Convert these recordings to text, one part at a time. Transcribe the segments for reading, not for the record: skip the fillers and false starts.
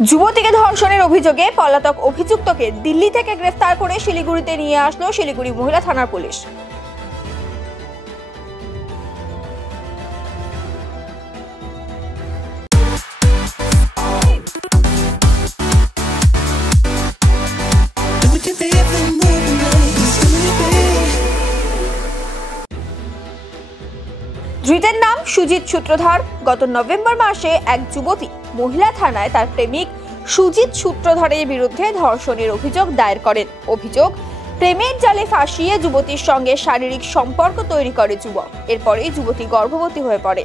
যুবতীকে ধর্ষণের অভিযোগে পলাতক অভিযুক্তকে দিল্লি থেকে গ্রেফতার করে শিলিগুড়িতে নিয়ে আসলো শিলিগুড়ি মহিলা থানার পুলিশ। ধৃতের নাম সুজিত সূত্রধর। গত নভেম্বর মাসে এক যুবতী মহিলা থানায় তার প্রেমিক সুজিত সূত্রধরের বিরুদ্ধে ধর্ষণের অভিযোগ দায়ের করেন। অভিযোগ, প্রেমের জালে ফাঁসিয়ে যুবতীর সঙ্গে শারীরিক সম্পর্ক তৈরি করে যুবক। এরপরেই যুবতী গর্ভবতী হয়ে পড়ে।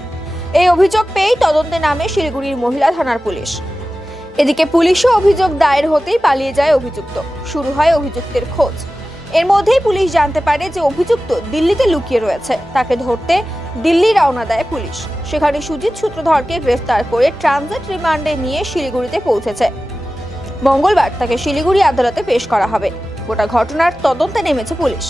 এই অভিযোগ পেয়েই তদন্তে নামে শিলিগুড়ির মহিলা থানার পুলিশ। এদিকে পুলিশও অভিযোগ দায়ের হতেই পালিয়ে যায় অভিযুক্ত। শুরু হয় অভিযুক্তের খোঁজ। এর মধ্যেই পুলিশ জানতে পারে যে অভিযুক্ত দিল্লিতে লুকিয়ে রয়েছে। তাকে ধরতে দিল্লি রওনা দেয় পুলিশ। সেখানে সুজিত সূত্রধরকে গ্রেফতার করে ট্রানজিট রিমান্ডে নিয়ে শিলিগুড়িতে পৌঁছেছে। মঙ্গলবার তাকে শিলিগুড়ি আদালতে পেশ করা হবে। গোটা ঘটনার তদন্তে নেমেছে পুলিশ।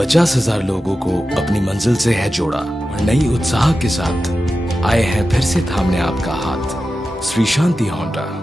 $50,000 लोगों को अपनी मंजिल से है जोड़ा और नई उत्साह के साथ आए हैं फिर से थामने आपका हाथ। श्री शांति होंडा।